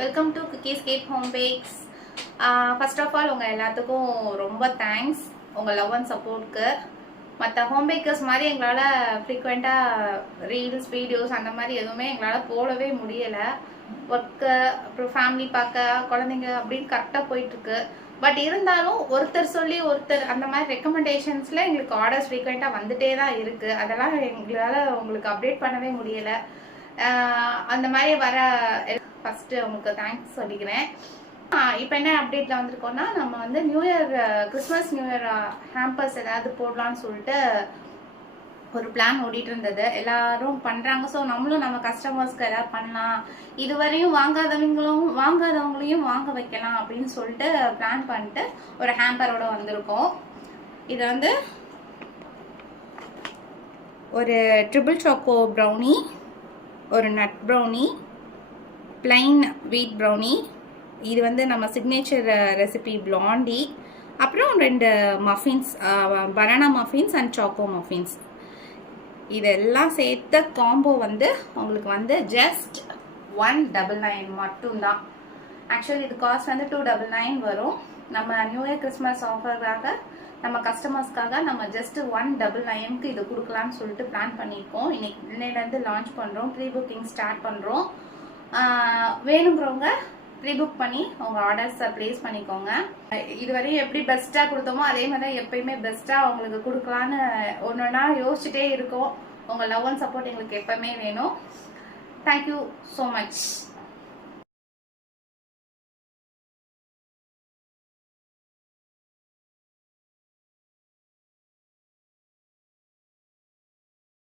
Welcome to cookies cape home bakes. First of all உங்கள் எல்லாத்துக்கும் ரொம்ப தேங்க்ஸ் உங்கள் லவ் அண்ட் சப்போர்ட்க்கு. மற்ற ஹோம் பேக்கர்ஸ் மாதிரி எங்களால் ஃப்ரீக்வெண்ட்டாக ரீல்ஸ் வீடியோஸ் அந்த மாதிரி எதுவுமே எங்களால் போடவே முடியலை. ஒர்க்கு அப்புறம் ஃபேமிலி பார்க்க குழந்தைங்க அப்படின்னு கரெக்டாக போயிட்டுருக்கு. பட் இருந்தாலும் ஒருத்தர் சொல்லி ஒருத்தர் அந்த மாதிரி ரெக்கமெண்டேஷன்ஸில் எங்களுக்கு ஆர்டர்ஸ் ஃப்ரீக்வெண்ட்டாக வந்துட்டே தான் இருக்குது. அதெல்லாம் எங்களால் உங்களுக்கு அப்டேட் பண்ணவே முடியலை. அந்த மாதிரி வர ஃபர்ஸ்ட் உங்களுக்கு தேங்க்ஸ் சொல்லிக்கிறேன். இப்போ என்ன அப்டேட்ல வந்திருக்கோம்னா, நம்ம வந்து new year Christmas new year hampers ஏதாவது போடலான்னு சொல்லிட்டு ஒரு பிளான் ஓடிட்டு இருந்தது. எல்லாரும் பண்றாங்க. ஸோ நம்மளும் நம்ம கஸ்டமர்ஸ்க்கு ஏதாவது பண்ணலாம், இதுவரையும் வாங்காதவங்களையும் வாங்க வைக்கலாம் அப்படின்னு சொல்லிட்டு பிளான் பண்ணிட்டு ஒரு ஹேம்பரோட வந்திருக்கோம். இது வந்து ஒரு ட்ரிபிள் சாக்கோ ப்ரௌனி, ஒரு nut brownie, plain wheat brownie, இது வந்து நம்ம சிக்னேச்சர் ரெசிபி பிளாண்டி, அப்புறம் 2 muffins, banana muffins and choco muffins. இதெல்லாம் சேர்த்த காம்போ வந்து உங்களுக்கு வந்து ஜஸ்ட் 199 மட்டும்தான். ஆக்சுவலி இது காஸ்ட் வந்து 299 வரும். நம்ம நியூ இயர் கிறிஸ்மஸ் ஆஃபருக்காக நம்ம கஸ்டமர்ஸ்க்காக நம்ம ஜஸ்ட் 199க்கு இது கொடுக்கலான்னு சொல்லிட்டு பிளான் பண்ணியிருக்கோம். இன்னையிலேருந்து லான்ச் பண்ணுறோம். ப்ரீ புக்கிங் ஸ்டார்ட் பண்ணுறோம். வேணுங்கிறவங்க ப்ரீ புக் பண்ணி உங்கள் ஆர்டர்ஸை ப்ளேஸ் பண்ணிக்கோங்க. இதுவரையும் எப்படி பெஸ்ட்டாக கொடுத்தோமோ அதே மாதிரி தான் எப்பயுமே பெஸ்ட்டாக உங்களுக்கு கொடுக்கலான்னு ஒன்றா யோசிச்சுட்டே இருக்கோம். உங்கள் லவ் அண்ட் சப்போர்ட் எங்களுக்கு எப்பவுமே வேணும். Thank you so much.